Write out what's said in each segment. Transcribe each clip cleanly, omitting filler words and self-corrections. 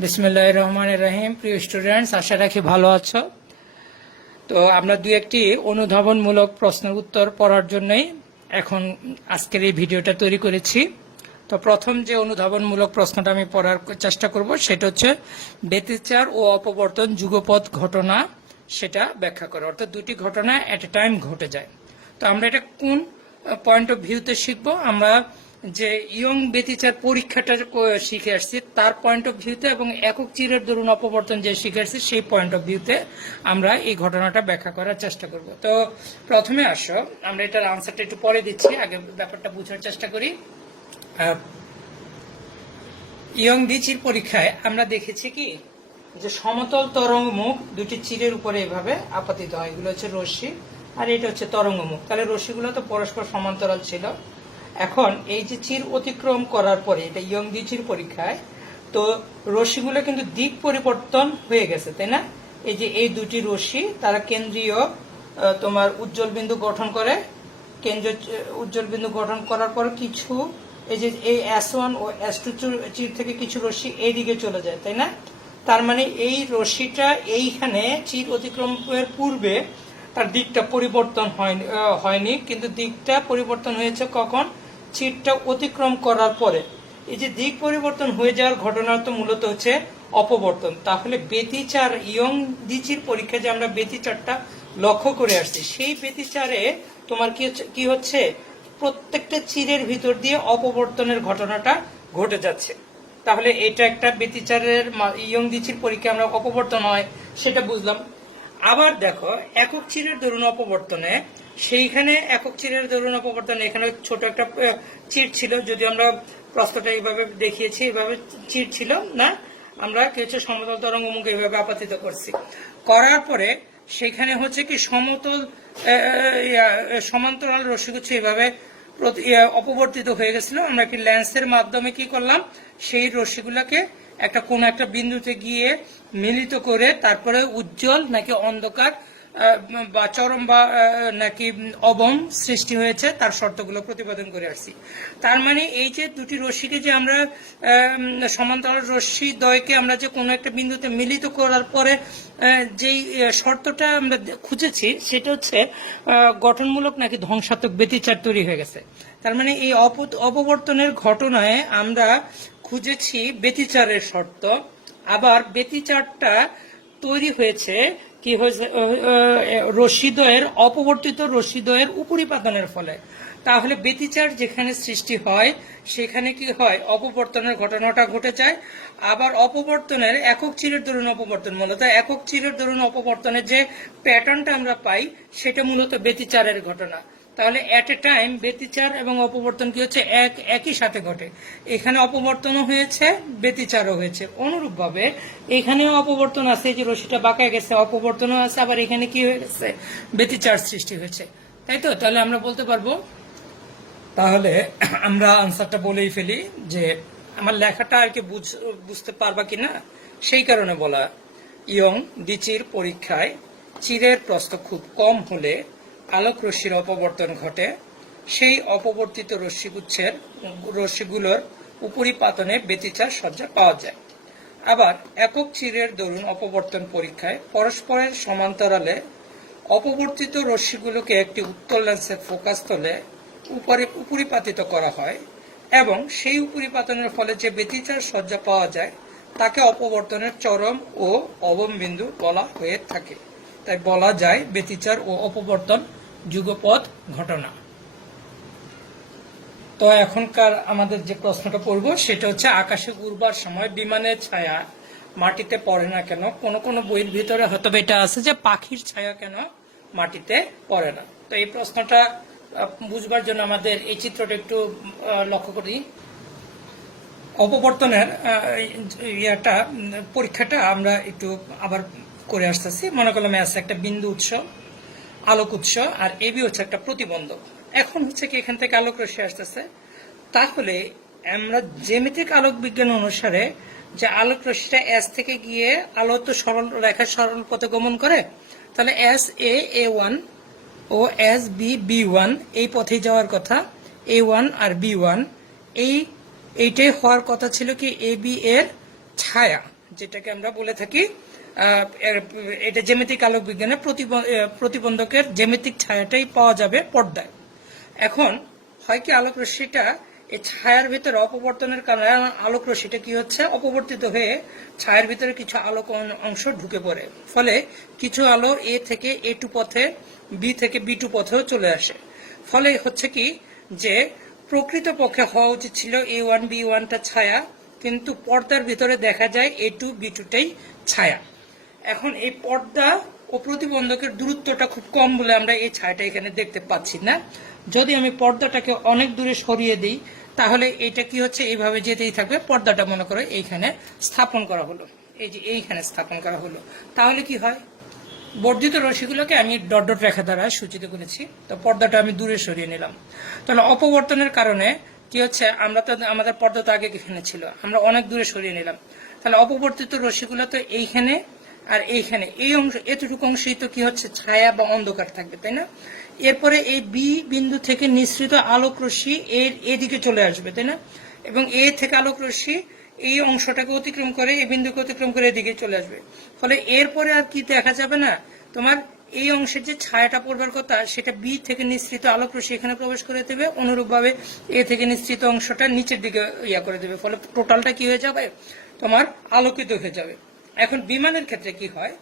বিসমিল্লাহির রহমানির রহিম। প্রিয় স্টুডেন্টস, আশা রাখি ভালো আছো। তো আমরা দুই একটি অনুধাবনমূলক প্রশ্নের উত্তর পড়ার জন্যই এখন আজকের এই ভিডিওটা তৈরি করেছি। তো প্রথম যে অনুধাবনমূলক প্রশ্নটা আমি পড়ার চেষ্টা করব সেটা হচ্ছে ব্যতিচার ও অপবর্তন যুগপৎ ঘটনা সেটা ব্যাখ্যা করো, অর্থাৎ দুটি ঘটনা এট এ টাইম ঘটে যায়। তো আমরা এটা কোন পয়েন্ট অফ ভিউতে শিখবো? আমরা যে ইয়ং ব্যতিচার পরীক্ষাটা শিখে আসছি তার পয়েন্ট অফ ভিউতে, এবং একক চিরের দরুন অপবর্তন যে শিখে আসছি সেই পয়েন্ট অফ ভিউতে আমরা এই ঘটনাটা ব্যাখ্যা করার চেষ্টা করব। তো প্রথমে আসো, আমরা এটার আনসারটা একটু পরে দিচ্ছি, আগে ব্যাপারটা বোঝার চেষ্টা করি। ইয়ং দিচির পরীক্ষায় আমরা দেখেছি কি যে সমতল তরঙ্গ মুখ দুটি চিরের উপরে এভাবে আপাতিত হয়, এগুলো হচ্ছে রশ্মি আর এটা হচ্ছে তরঙ্গ মুখ। তাহলে রশ্মিগুলো তো পরস্পর সমান্তরাল ছিল। এখন এই যে চির অতিক্রম করার পরে, এটা ইয়ং দিচির পরীক্ষায়, তো রশ্মিগুলো কিন্তু দিক পরিবর্তন হয়ে গেছে, তাই না? এই যে এই দুটি রশ্মি তারা কেন্দ্রীয় তোমার উজ্জ্বল বিন্দু গঠন করে, কেন্দ্রীয় উজ্জ্বল বিন্দু গঠন করার পর কিছু এই যে এই S1 ও S2 চির থেকে কিছু রশ্মি এই দিকে চলে যায়, তাই না? তার মানে এই রশ্মিটা এইখানে চির অতিক্রমের পূর্বে তার দিকটা পরিবর্তন হয়নি, কিন্তু দিকটা পরিবর্তন হয়েছে কখন? চিরটা অতিক্রম করার পরে। এই যে দিক পরিবর্তন হয়ে যাওয়ার ঘটনা তো মূলত হচ্ছে অপবর্তন। তাহলে ব্যতিচার, ইয়ং দিচির পরীক্ষায় যে আমরা ব্যতিচারটা লক্ষ্য করে আসছি, সেই ব্যতিচারে তোমার কি হচ্ছে, প্রত্যেকটা চিরের ভিতর দিয়ে অপবর্তনের ঘটনাটা ঘটে যাচ্ছে। তাহলে এটা একটা ব্যতিচারের ইয়ং দিচির পরীক্ষায় আমরা অপবর্তন হয় সেটা বুঝলাম। আবার দেখো একক চিরের দরুন অপবর্তনে, সেইখানে একক চিরের দরুন অপবর্তনে এখানে ছোট একটা চির ছিল, যদি আমরা প্রশ্নটা এইভাবে দেখিয়েছি, এইভাবে চির ছিল না, আমরা কিছু সমতল তরঙ্গ মুখ এইভাবে আপাতিত করছি, করার পরে সেখানে হচ্ছে কি সমতল সমান্তরাল রশ্মিগুচ্ছ এইভাবে অপবর্তিত হয়ে গেছিল। আমরা কি লেন্সের মাধ্যমে কি করলাম, সেই রশ্মিগুলোকে একটা কোন একটা বিন্দুতে গিয়ে মিলিত করে তারপরে উজ্জ্বল নাকি অন্ধকার বা চরম বা নাকি অবম সৃষ্টি হয়েছে তার শর্তগুলো প্রতিপাদন করে আসছি। তার মানে এই যে দুটি রশ্মিকে যে আমরা সমান্তরাল রশ্মি দ্বয়কে আমরা যে কোনো একটা বিন্দুতে মিলিত করার পরে যেই শর্তটা আমরা খুঁজেছি সেটা হচ্ছে গঠনমূলক নাকি ধ্বংসাত্মক ব্যতিচার তৈরি হয়ে গেছে। তার মানে এই অপবর্তনের ঘটনায় আমরা খুঁজেছি ব্যতিচারের শর্ত, আবার ব্যতিচারটা তৈরি হয়েছে কি হয়েছে রশ্মিদ্বয়ের অপবর্তিত রশ্মিদ্বয়ের উপরিপাতনের ফলে। তাহলে ব্যতিচার যেখানে সৃষ্টি হয় সেখানে কি হয়, অপবর্তনের ঘটনাটা ঘটে যায়। আবার অপবর্তনের একক চিরের দরুন অপবর্তন, মূলত একক চিরের দরুন অপবর্তনের যে প্যাটার্নটা আমরা পাই সেটা মূলত ব্যতিচারের ঘটনা। তাহলে এট এ টাইম ব্যতিচার এবং অপবর্তন কি হচ্ছে, একই সাথে ঘটে। এখানে অপবর্তনও হয়েছে, ব্যতিচারও হয়েছে। অনুরূপভাবে এখানেও অপবর্তন আছে, যে রশ্মিটা বাঁকা গেছে, অপবর্তনও আছে, আবার এখানে কি হয়ে গেছে, ব্যতিচার সৃষ্টি হয়েছে, তাই তো? তাহলে আমরা বলতে পারবো, তাহলে আমরা আনসারটা বলেই ফেলি যে আমার লেখাটা আর কি বুঝতে পারবা কিনা সেই কারণে বলা। ইয়ং দিচির পরীক্ষায় চিরের প্রস্থ খুব কম হলে আলোক রশ্মির অপবর্তন ঘটে, সেই অপবর্তিত রশ্মিগুলোর উপরিপাতনে ব্যতিচার সজ্জা পাওয়া যায়। আবার একক চিরের দরুন অপবর্তন পরীক্ষায় পরস্পরের সমান্তরালে অপবর্তিত রশ্মিগুলোকে একটি উত্তল লেন্সের ফোকাস তলে উপরিপাতিত করা হয়, এবং সেই উপরিপাতনের ফলে যে ব্যতিচার সজ্জা পাওয়া যায় তাকে অপবর্তনের চরম ও অবম বিন্দু বলা হয়ে থাকে। তাই বলা যায় ব্যতিচার ও অপবর্তন যুগপৎ ঘটনা। তো এখনকার আমাদের যে প্রশ্নটা পড়ব সেটা হচ্ছে, আকাশে উড়বার সময় বিমানের ছায়া মাটিতে পড়ে না কেন? কোন কোন বইয়ের ভিতরে হয়তো এটা আছে যে পাখির ছায়া কেন মাটিতে পড়ে না। তো এই প্রশ্নটা বুঝবার জন্য আমাদের এই চিত্রটা একটু লক্ষ্য করি। অপবর্তনের পরীক্ষাটা আমরা একটু আবার করে আসতেছি। মনে করলাম আছে একটা বিন্দু উৎস, আলোক উৎস, আর এবি হচ্ছে একটা প্রতিবন্ধক। এখন হচ্ছে কি এখান থেকে আলোক রশ্মি আসতেছে, তাহলে আমরা জ্যামিতিক আলোক বিজ্ঞান অনুসারে যে আলোক রশ্মিটা এস থেকে গিয়ে আলো তো সরল রেখার সরল পথে গমন করে, তাহলে A1 ও B1 এই পথে যাওয়ার কথা। A1 আর B1 এইটাই হওয়ার কথা ছিল কি AB এর ছায়া, যেটাকে আমরা বলে থাকি এটা জ্যামিতিক আলোক বিজ্ঞানের প্রতিবন্ধকের জ্যামিতিক ছায়াটাই পাওয়া যাবে পর্দায়। এখন হয় কি আলোক রশ্মিটা এই ছায়ার ভিতরে অপবর্তনের কারণে আলোক রশ্মিটা কি হচ্ছে, অপবর্তিত হয়ে ছায়ার ভিতরে কিছু আলোক অংশ ঢুকে পড়ে, ফলে কিছু আলো এ থেকে A2 পথে, বি থেকে B2 পথেও চলে আসে। ফলে হচ্ছে কি যে প্রকৃতপক্ষে হওয়া উচিত ছিল A1 B1টা ছায়া, কিন্তু পর্দার ভিতরে দেখা যায় A2 B2টাই ছায়া। এখন এই পর্দা ও প্রতিবন্ধকের দূরত্বটা খুব কম বলে আমরা এই ছায়াটা এখানে দেখতে পাচ্ছি না। যদি আমি পর্দাটাকে অনেক দূরে সরিয়ে দিই তাহলে এটা কি হচ্ছে, এইভাবে যেতেই থাকবে। পর্দাটা মনে করে এইখানে স্থাপন করা হলো, এই যে এইখানে স্থাপন করা হলো, তাহলে কি হয়, বর্ধিত রশ্মিগুলোকে আমি ডট ডট রেখা দ্বারা সূচিত করেছি, তো পর্দাটা আমি দূরে সরিয়ে নিলাম। তাহলে অপবর্তনের কারণে কি হচ্ছে, আমরা তো আমাদের পর্দা তো আগে এখানে ছিল, আমরা অনেক দূরে সরিয়ে নিলাম, তাহলে অপবর্তিত রশ্মিগুলো তো এইখানে আর এইখানে, এই অংশ এতটুকু অংশই তো কি হচ্ছে, ছায়া বা অন্ধকার থাকবে, তাই না? এরপরে এই বি বিন্দু থেকে নিঃসৃত আলোক রশ্মি এর এদিকে চলে আসবে, তাই না? এবং এ থেকে আলোক রশ্মি এই অংশটাকে অতিক্রম করে, এই বিন্দুকে অতিক্রম করে এদিকে চলে আসবে। ফলে এরপরে আর কি দেখা যাবে না, তোমার এই অংশের যে ছায়াটা পড়বার কথা সেটা বি থেকে নিঃসৃত আলোক রশ্মি এখানে প্রবেশ করে দেবে, অনুরূপভাবে এ থেকে নিঃসৃত অংশটা নিচের দিকে করে দেবে, ফলে টোটালটা কি হয়ে যাবে, তোমার আলোকিত হয়ে যাবে। এখন বিমানের ক্ষেত্রে কি হয়,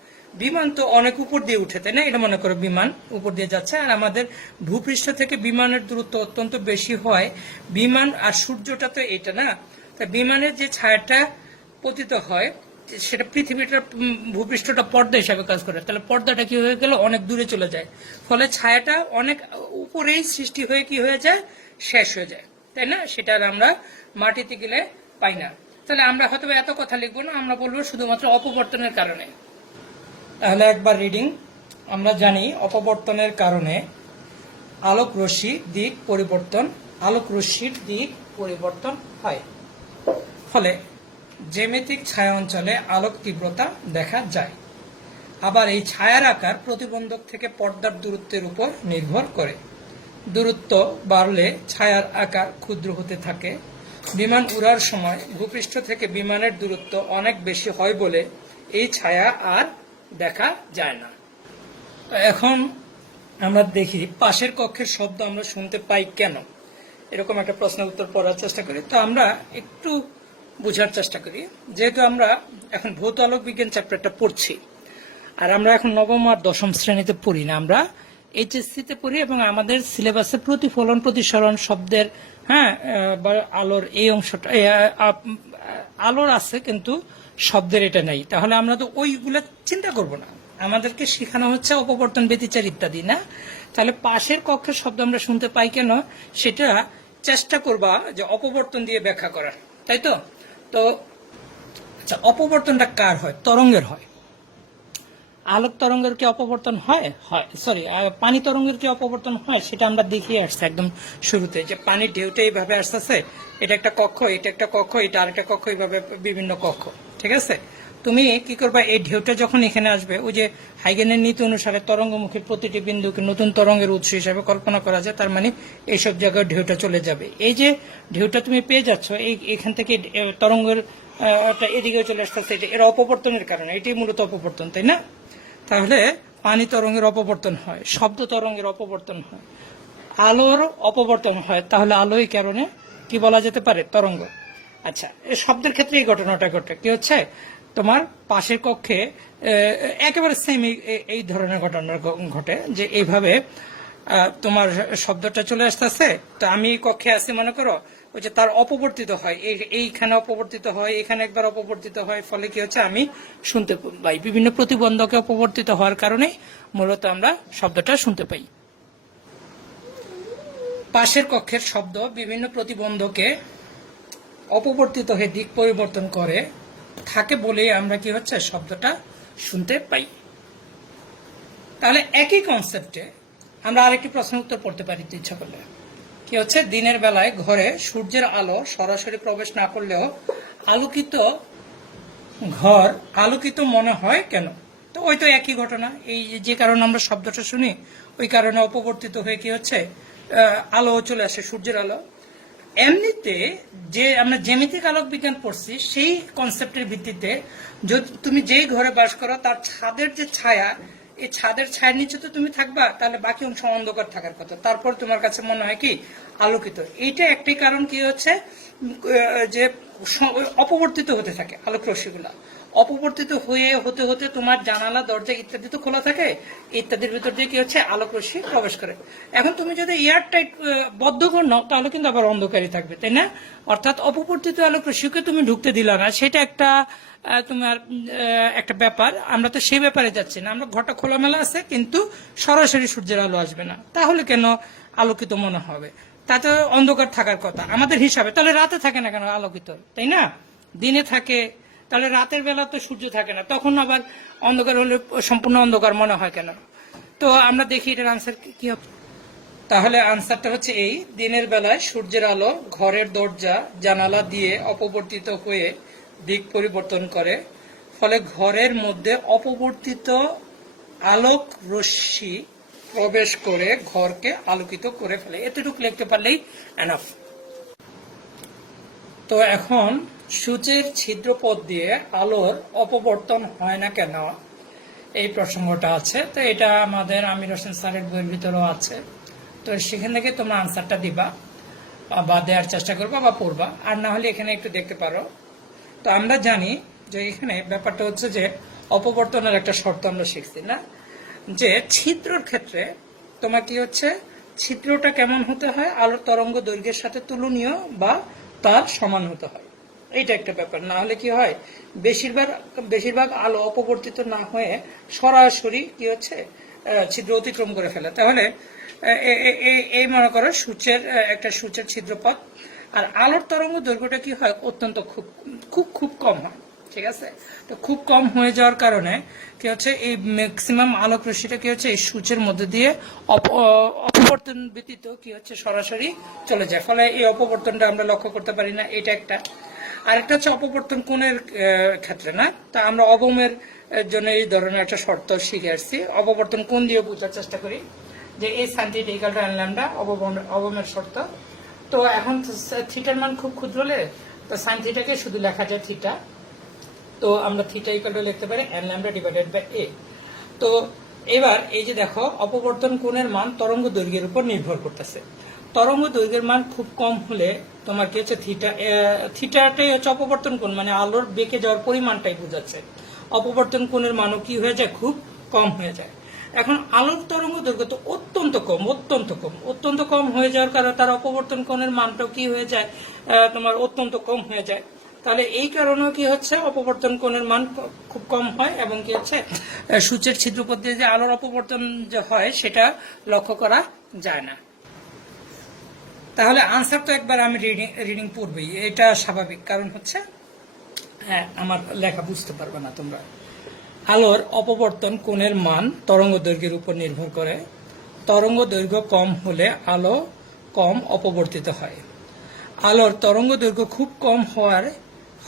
বিমান তো অনেক উপর দিয়ে উঠে, তাই না? এটা মনে করো বিমান উপর দিয়ে যাচ্ছে, আর আমাদের ভূপৃষ্ঠ থেকে বিমানের দূরত্ব অত্যন্ত বেশি হয়। বিমান আর সূর্যটা তো এটা না, তা বিমানের যে ছায়াটা পতিত হয় সেটা পৃথিবীটার ভূপৃষ্ঠটা পর্দা হিসাবে কাজ করে, তাহলে পর্দাটা কি হয়ে গেল, অনেক দূরে চলে যায়, ফলে ছায়াটা অনেক উপরেই সৃষ্টি হয়ে কি হয়ে যায়, শেষ হয়ে যায়, তাই না? সেটা আর আমরা মাটিতে গেলে পাই না। তাহলে আমরা হয়তো এত কথা লিখবো না, আমরা বলবো শুধুমাত্র অপবর্তনের কারণে। তাহলে একবার রিডিং, আমরা জানি অপবর্তনের কারণে আলোক রশ্মির দিক পরিবর্তন হয়, ফলে জ্যামিতিক ছায়া অঞ্চলে আলোক তীব্রতা দেখা যায়। আবার এই ছায়ার আকার প্রতিবন্ধক থেকে পর্দার দূরত্বের উপর নির্ভর করে। দূরত্ব বাড়লে ছায়ার আকার ক্ষুদ্র হতে থাকে। বিমান উড়ার সময় ভূপৃষ্ঠ থেকে বিমানের দূরত্ব অনেক বেশি হয় বলে এই ছায়া আর দেখা যায় না। এখন আমরা দেখি পাশের কক্ষের শব্দ আমরা শুনতে পাই কেন, এরকম একটা প্রশ্নের উত্তর পড়ার চেষ্টা করি। তো আমরা একটু বোঝার চেষ্টা করি, যেহেতু আমরা এখন ভৌত আলোক বিজ্ঞান চ্যাপ্টারটা পড়ছি, আর আমরা এখন নবম আর দশম শ্রেণীতে পড়ি না, আমরা এইচএসসিতে পড়ি, এবং আমাদের সিলেবাসে প্রতিফলন প্রতিসরণ শব্দের বা আলোর এই অংশটা আলোর আছে কিন্তু শব্দের এটা নেই। তাহলে আমরা তো ওইগুলা চিন্তা করব না, আমাদেরকে শেখানো হচ্ছে অপবর্তন ব্যতিচার ইত্যাদি, না? তাহলে পাশের কক্ষের শব্দ আমরা শুনতে পাই কেন, সেটা চেষ্টা করবা যে অপবর্তন দিয়ে ব্যাখ্যা করার, তাই তো? তো আচ্ছা, অপবর্তনটা কার হয়? তরঙ্গের হয়। আলোক তরঙ্গের কি অপবর্তন হয়? সরি, পানি তরঙ্গের কি অপবর্তন হয়? সেটা আমরা দেখিয়ে আসছি একদম শুরুতে, যে পানির ঢেউটা এইভাবে আসতেছে, এটা একটা কক্ষ, এটা একটা কক্ষ, এটা আরেকটা কক্ষ, এইভাবে বিভিন্ন কক্ষ, ঠিক আছে? তুমি কি করবা, এই ঢেউটা যখন এখানে আসবে, ওই যে হাইগেনের নীতি অনুসারে তরঙ্গমুখীর প্রতিটি বিন্দুকে নতুন তরঙ্গের উৎস হিসাবে কল্পনা করা যায়, তার মানে এইসব জায়গায় ঢেউটা চলে যাবে। এই যে ঢেউটা তুমি পেয়ে যাচ্ছ, এখান থেকে তরঙ্গের এদিকে চলে আসতেছে, এর অপবর্তনের কারণে, এটাই মূলত অপবর্তন, তাই না? তাহলে পানি তরঙ্গের অপবর্তন হয়, শব্দ তরঙ্গের অপবর্তন হয়, আলোর অপবর্তন হয়, তাহলে আলোই কারণে কি বলা যেতে পারে, তরঙ্গ। আচ্ছা, শব্দের ক্ষেত্রে এই ঘটনাটা ঘটে, কি হচ্ছে, তোমার পাশের কক্ষে একেবারে সেম এই ধরনের ঘটনা ঘটে, যে এইভাবে তোমার শব্দটা চলে আসতেছে, তো আমি এই কক্ষে আছি মনে করো, ওই যে তার অপবর্তিত হয়, এইখানে অপবর্তিত হয়, এখানে একবার অপবর্তিত হয়, ফলে কি হচ্ছে, আমি শুনতে পাই। বিভিন্ন প্রতিবন্ধকে অপবর্তিত হওয়ার কারণে মূলত আমরা শব্দটা শুনতে পাই। পাশের কক্ষের শব্দ বিভিন্ন প্রতিবন্ধকে অপবর্তিত হয়ে দিক পরিবর্তন করে থাকে বলে আমরা কি হচ্ছে, শব্দটা শুনতে পাই। তাহলে একই কনসেপ্টে আমরা আরেকটি প্রশ্ন উত্তর পড়তে পারি ইচ্ছা করলে, কি হচ্ছে, দিনের বেলায় ঘরে সূর্যের আলো সরাসরি প্রবেশ না করলেও আলোকিত ঘর আলোকিত মনে হয় কেন? তো ওই তো একই ঘটনা, এই যে কারণে আমরা শব্দটা শুনি, ওই কারণে অপবর্তিত হয়ে কি হচ্ছে, আলো চলে আসে, সূর্যের আলো। এমনিতে যে আমরা জ্যামিতিক আলোক বিজ্ঞান পড়ছি সেই কনসেপ্টের ভিত্তিতে যদি তুমি যেই ঘরে বাস করো তার ছাদের যে ছায়া, এই ছাদের ছায়ার নিচে তো তুমি থাকবা, তাহলে বাকি অংশ অন্ধকার থাকার কথা, তারপর তোমার কাছে মনে হয় কি আলোকিত। এইটা একটি কারণ কি হচ্ছে যে অপবর্তিত হতে থাকে আলোক রশ্মিগুলা, অপবর্তিত হতে হতে তোমার জানালা দরজা ইত্যাদি তো খোলা থাকে, ইত্যাদির ভিতর দিয়ে কি হচ্ছে আলোক রশ্মি প্রবেশ করে। এখন তুমি যদি এয়ার টাইট বদ্ধ ঘর নাও তাহলে কিন্তু আবার অন্ধকারই থাকবে, তাই না? অর্থাৎ অপবর্তিত আলোক রশ্মিকে তুমি ঢুকতে দিলা না, সেটা একটা তোমার একটা ব্যাপার। আমরা তো সেই ব্যাপারে যাচ্ছি না, আমরা ঘরটা খোলামেলা আছে কিন্তু সরাসরি সূর্যের আলো আসবে না, তাহলে কেন আলোকিত মনে হবে? তাতে অন্ধকার থাকার কথা আমাদের হিসাবে, তাহলে রাতে থাকে না কেন আলোকিত, তাই না? দিনে থাকে, তাহলে রাতের বেলা তো সূর্য থাকে না, তখন আবার অন্ধকার হলে সম্পূর্ণ অন্ধকার মনে হয় কেন? তো আমরা দেখি এটার আনসার কি হবে। তাহলে আনসারটা হচ্ছে এই, দিনের বেলায় সূর্যের আলো ঘরের দরজা জানালা দিয়ে অপবর্তিত হয়ে দিক পরিবর্তন করে, ফলে ঘরের মধ্যে অপবর্তিত আলোক রশ্মি প্রবেশ করে ঘরকে আলোকিত করে ফেলে। এতটুকু লিখতে পারলেই এনাফ। তো এখন সূর্যের ছিদ্রপথ দিয়ে আলোর অপবর্তন হয় না কেন, এই প্রসঙ্গটা আছে। তো এটা আমাদের আমির হোসেন স্যারের বইয়ের ভিতরেও আছে, তো সেখান থেকে তোমরা আনসারটা দিবা বা দেওয়ার চেষ্টা করবা বা পড়বা, আর না হলে এখানে একটু দেখতে পারো। তো আমরা জানি যে এখানে ব্যাপারটা হচ্ছে যে অপবর্তনের একটা শর্ত আমরা শিখছি না, যে ছিদ্রর ক্ষেত্রে তোমার কি হচ্ছে, ছিদ্রটা কেমন হতে হয়, আলোর তরঙ্গ দৈর্ঘ্যের সাথে তুলনীয় বা তার সমান হতে হয়। এইটা একটা ব্যাপার, না হলে কি হয় বেশিরভাগ আলো অপবর্তিত না হয়ে সরাসরি কি হচ্ছে ছিদ্র অতিক্রম করে ফেলে। তাহলে এই মনে করো একটা সূর্যের ছিদ্রপথ, আর আলোর তরঙ্গ দৈর্ঘ্যটা কি হয় অত্যন্ত খুব খুব খুব কম হয়, ঠিক আছে? তো খুব কম হয়ে যাওয়ার কারণে কি হচ্ছে এই ম্যাক্সিমাম আলোক রশ্মিটা কি হচ্ছে এই সূর্যের মধ্যে দিয়ে অপবর্তন ব্যতীত কি হচ্ছে সরাসরি চলে যায়, ফলে এই অপবর্তনটা আমরা লক্ষ্য করতে পারি না। এটা একটা। আরেকটা হচ্ছে অপবর্তন কোণের ক্ষেত্রে না, তা আমরা অবমের জন্য এই ধরনের একটা শর্ত শিখে আসছি। অপবর্তন কোণ দিয়ে বোঝার চেষ্টা করি যে এই sine theta equal to lambda, অবমের শর্ত। তো এখন থিটার মান খুব ক্ষুদ্র হলে তো সাইন থিটাকে শুধু লেখা যায় থিটা, তো আমরা থিটা ইকুয়াল টু লিখতে পারি n lambda divided by a। তো এবার এই যে দেখো অপবর্তন কোণের মান তরঙ্গ দৈর্ঘ্যের উপর নির্ভর করতেছে। তরঙ্গ দৈর্ঘ্যের মান খুব কম হলে তোমার কি হচ্ছে থিটাটাই হচ্ছে অপবর্তন কোণ, মানে আলোর বেঁকে যাওয়ার পরিমাণটাই বোঝাচ্ছে। অপবর্তন কোণের মানও কি হয়ে যায়, খুব কম হয়ে যায়। এখন আলোর তরঙ্গ দৈর্ঘ্য তো অত্যন্ত কম হয়ে যাওয়ার কারণে তার অপবর্তন কোণের মানটাও কি হয়ে যায়, তোমার অত্যন্ত কম হয়ে যায়। তাহলে এই কারণেও কি হচ্ছে অপবর্তন কোণের মান খুব কম হয়, এবং কি হচ্ছে সূর্যের ছিদ্রপথ দিয়ে যে আলোর অপবর্তন যে হয় সেটা লক্ষ্য করা যায় না। তাহলে আনসার তো একবার আমি রিডিং পড়বই, এটা স্বাভাবিক, কারণ হচ্ছে হ্যাঁ আমার লেখা বুঝতে পারবে না তোমরা। আলোর অপবর্তন কোণের মান তরঙ্গ দৈর্ঘ্যের উপর নির্ভর করে। তরঙ্গ দৈর্ঘ্য কম হলে আলো কম অপবর্তিত হয়। আলোর তরঙ্গ দৈর্ঘ্য খুব কম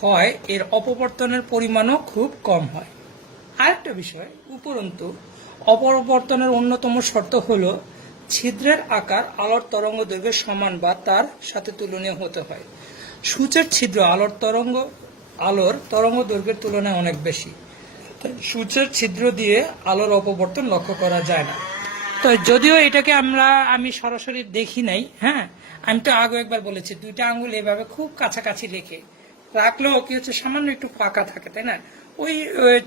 হয় এর অপবর্তনের পরিমাণও খুব কম হয়। আরেকটা বিষয়, উপরন্তু অপবর্তনের অন্যতম শর্ত হলো ছিদ্রের আকার আলোর তরঙ্গ দৈর্ঘ্যের সমান বা তার সাথে তুলনীয় হতে হয়। সূর্যের ছিদ্র আলোর তরঙ্গ দৈর্ঘ্যের তুলনায় অনেক বেশি, সূর্যের ছিদ্র দিয়ে আলোর অপবর্তন লক্ষ্য করা যায় না। তো যদিও এটাকে আমি সরাসরি দেখি নাই, হ্যাঁ আমি তো আগে একবার বলেছি দুইটা আঙ্গুল এভাবে খুব কাছাকাছি রেখে রাখলেও কি হচ্ছে সামান্য একটু ফাঁকা থাকে, তাই না? ওই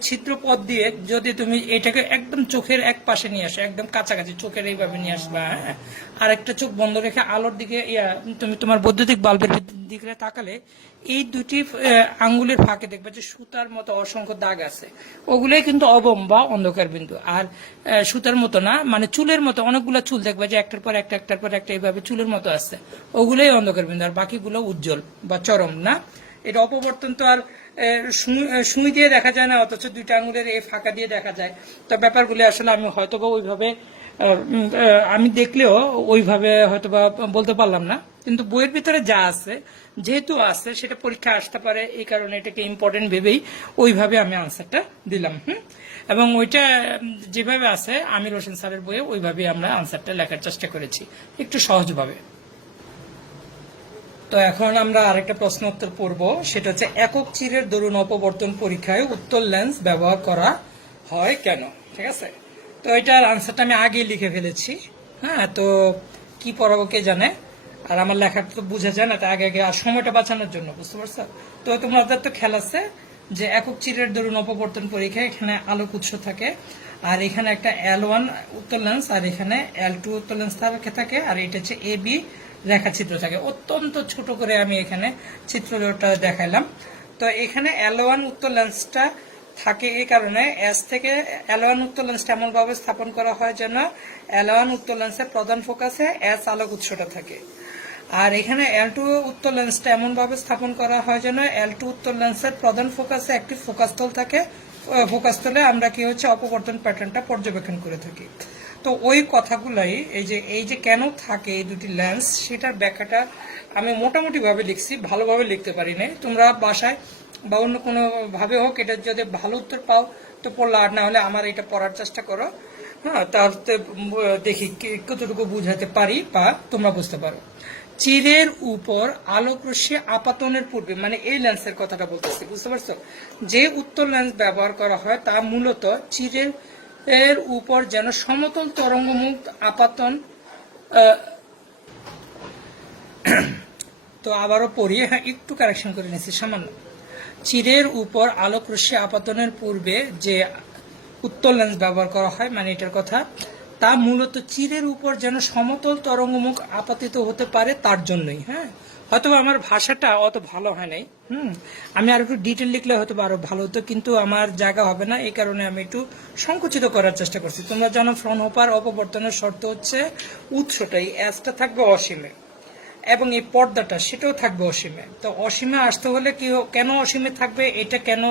ছিদ্র পথ দিয়ে যদি তুমি এটাকে একদম চোখের এক পাশে নিয়ে আসো, একদম কাছাকাছি চোখের এইভাবে নিয়ে আসবা, হ্যাঁ, আর একটা চোখ বন্ধ রেখে আলোর দিকে তুমি তোমার বৈদ্যুতিক বাল্বের দিকে তাকালে এই দুটি আঙ্গুলের ফাঁকে দেখবে যে সুতার মতো অসংখ্য দাগ আছে, ওগুলোই কিন্তু অবম বা অন্ধকার বিন্দু। আর সুতার মতো না, মানে চুলের মতো অনেকগুলো চুল দেখবে যে একটার পর একটা এইভাবে চুলের মতো আছে, ওগুলোই অন্ধকার বিন্দু, আর বাকিগুলো উজ্জ্বল বা চরম না। এটা অপবর্তন তো আর সুই দিয়ে দেখা যায় না, অথচ দুইটা আঙুলের এই ফাঁকা দিয়ে দেখা যায়। তো ব্যাপারগুলি আসলে আমি হয়তো বা ওইভাবে আমি দেখলেও ওইভাবে হয়তো বা বলতে পারলাম না, কিন্তু বইয়ের ভিতরে যা আছে যেহেতু আছে সেটা পরীক্ষা আসতে পারে, এই কারণে এটাকে ইম্পর্টেন্ট ভেবেই ওইভাবে আমি আনসারটা দিলাম। এবং ওইটা যেভাবে আছে আমির হোসেন স্যারের বইয়ে ওইভাবে আমরা আনসারটা লেখার চেষ্টা করেছি একটু সহজভাবে। তো এখন আমরা আরেকটা প্রশ্ন উত্তর পড়ব, সেটা হচ্ছে একক চিরের দরুন অপবর্তন পরীক্ষায় উত্তল লেন্স ব্যবহার করা হয় কেন। ঠিক আছে, তো এটার আনসারটা আমি আগে লিখে ফেলেছি। হ্যাঁ, তো কি পড়াবো কে জানে, আর আমার লেখাটা তো বোঝা যায় না, তাই আগে আগে আর সময়টা বাঁচানোর জন্য, বুঝতে পারছো। তো তোমাদের তো খেয়াল আছে যে একক চিরের দরুন অপবর্তন পরীক্ষায় এখানে আলোক উৎস থাকে, আর এখানে একটা L1 উত্তল লেন্স, আর এখানে L2 উত্তল লেন্স থাকে, আর এটা হচ্ছে AB রেখাচিত্র থাকে। অত্যন্ত ছোট করে আমি এখানে চিত্রটা দেখাইলাম। তো এখানে L1 উত্তল লেন্সটা থাকে এই কারণে, এস থেকে L1 উত্তল লেন্সটা এমন ভাবে স্থাপন করা হয় যেন L1 উত্তল লেন্সের প্রধান ফোকাসে এস আলোক উৎসটা থাকে, আর এখানে L2 উত্তল লেন্সটা এমন ভাবে স্থাপন করা হয় যেন L2 উত্তল লেন্সের প্রধান ফোকাসে একটি ফোকাসতল থাকে। ফোকাসতলে আমরা কি হচ্ছে অপবর্তন প্যাটার্নটা পর্যবেক্ষণ করে থাকি। তো ওই কথাগুলাই এই যে কেন থাকে এই দুটি লেন্স, সেটার ব্যাখ্যাটা আমি মোটামুটি ভাবে লিখছি, ভালোভাবে লিখতে পারি নাই। তোমরা বাসায় বা অন্য কোনো ভাবে হোক এটা যদি ভালো উত্তর পাও তো পড়লা, আর না হলে আমার এটা পড়ার চেষ্টা করো। হ্যাঁ, তাহলে দেখি কতটুকু বুঝাতে পারি বা তোমরা বুঝতে পারো। চিরের উপর আলোক রশ্মি আপাতনের পূর্বে, মানে এই লেন্সের কথাটা বলতেছি, বুঝতে পারছো। যে উত্তল লেন্স ব্যবহার করা হয় তা মূলত চিরের এর উপর যেন সমতল তরঙ্গমুখ আপাতন। তো আবারও পড়ি, হ্যাঁ একটু কারেকশন করে নিয়েছি সামান্য। চিরের উপর আলোক রশ্মি আপাতনের পূর্বে যে উত্তল লেন্স ব্যবহার করা হয়, মানে এটার কথা, তা মূলত চিরের উপর যেন সমতল তরঙ্গমুখ আপাতিত হতে পারে তার জন্যই। হ্যাঁ, হয়তো আমার ভাষাটা অত ভালো হয় নাই, আমি আর একটু ডিটেল লিখলে হয়তো আরো ভালো হতো, কিন্তু আমার জায়গা হবে না, এই কারণে আমি একটু সংকুচিত করার চেষ্টা করছি। তোমরা জানো ফ্রনহোফার অপবর্তনের শর্ত হচ্ছে উৎসটাই এসটা থাকবে অসীমে এবং এই পর্দাটা সেটাও থাকবে অসীমে। তো অসীমে আসতে হলে কি, কেন অসীমে থাকবে এটা কেন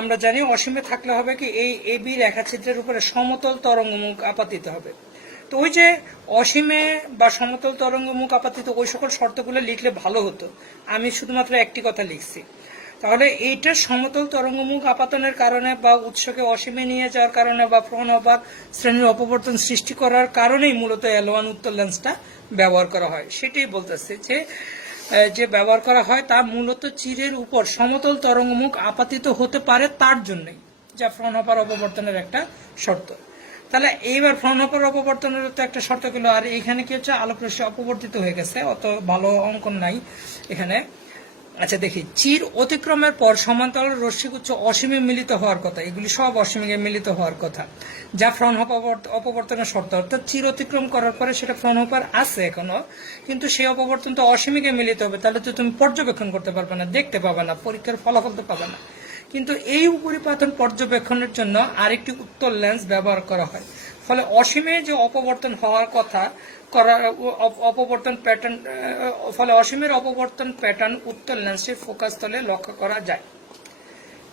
আমরা জানি, অসীমে থাকলে হবে কি এই এবি রেখাচিত্রের উপরে সমতল তরঙ্গমুখ আপাতিত হবে। তো ওই যে অসীমে বা সমতল তরঙ্গমুখ আপাতিত ওই সকল শর্তগুলো লিখলে ভালো হতো, আমি শুধুমাত্র একটি কথা লিখছি। তাহলে এইটা সমতল তরঙ্গমুখ আপাতনের কারণে বা উৎসকে অসীমে নিয়ে যাওয়ার কারণে বা ফ্রনহোফার শ্রেণীর অপবর্তন সৃষ্টি করার কারণেই মূলত L1 উত্তল লেন্সটা ব্যবহার করা হয়। সেটাই বলতেছে যে ব্যবহার করা হয় তা মূলত চিরের উপর সমতল তরঙ্গমুখ আপাতিত হতে পারে তার জন্যই, যা ফ্রনহোফার অপবর্তনের একটা শর্ত। তাহলে এইবার ফ্রনহোফার অপবর্তনের তো একটা শর্ত গেল, আর এখানে কি হচ্ছে আলোক রশ্মি অপবর্তিত হয়ে গেছে, অত ভালো অঙ্কন নাই এখানে। আচ্ছা দেখি, চির অতিক্রমের পর সমান্তরাল রশ্মিগুচ্ছ অসীমে মিলিত হওয়ার কথা, এগুলি সব অসীমে মিলিত হওয়ার কথা, যা ফ্রনহোফার অপবর্তনের শর্ত। অর্থাৎ চির অতিক্রম করার পরে সেটা ফ্রনহোফার আছে এখনো, কিন্তু সেই অপবর্তন তো অসীমিকে মিলিত হবে, তাহলে তো তুমি পর্যবেক্ষণ করতে পারবে না, দেখতে পাবে না, পরীক্ষার ফলাফল তো পাবে না। কিন্তু এই উপরিপাতন পর্যবেক্ষণের জন্য আরেকটি উত্তল লেন্স ব্যবহার করা হয়, ফলে অসীমে যে অপবর্তন হওয়ার কথা অপবর্তন প্যাটার্ন, ফলে অসীমের অপবর্তন প্যাটার্ন উত্তল লেন্সের ফোকাস তলে লক্ষ্য করা যায়।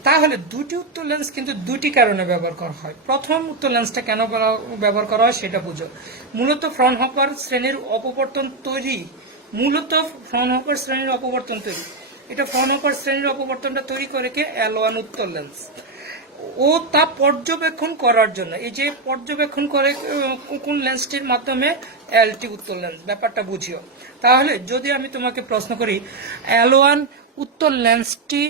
তাহলে দুটি উত্তল লেন্স কিন্তু দুটি কারণে ব্যবহার করা হয়। প্রথম উত্তল লেন্সটা কেন ব্যবহার করা হয় সেটা বুঝো। মূলত ফ্রনহোফার শ্রেণীর অপবর্তন তৈরি, এটা ফ্রনহোফার শ্রেণীর অপবর্তনটা তৈরি করে কে L1 উত্তল লেন্স, ও তা পর্যবেক্ষণ করার জন্য। এই যে পর্যবেক্ষণ করে কোন লেন্সটির মাধ্যমে, L2 উত্তল লেন্স। ব্যাপারটা বুঝিও। তাহলে যদি আমি তোমাকে প্রশ্ন করি L1 উত্তল লেন্সটি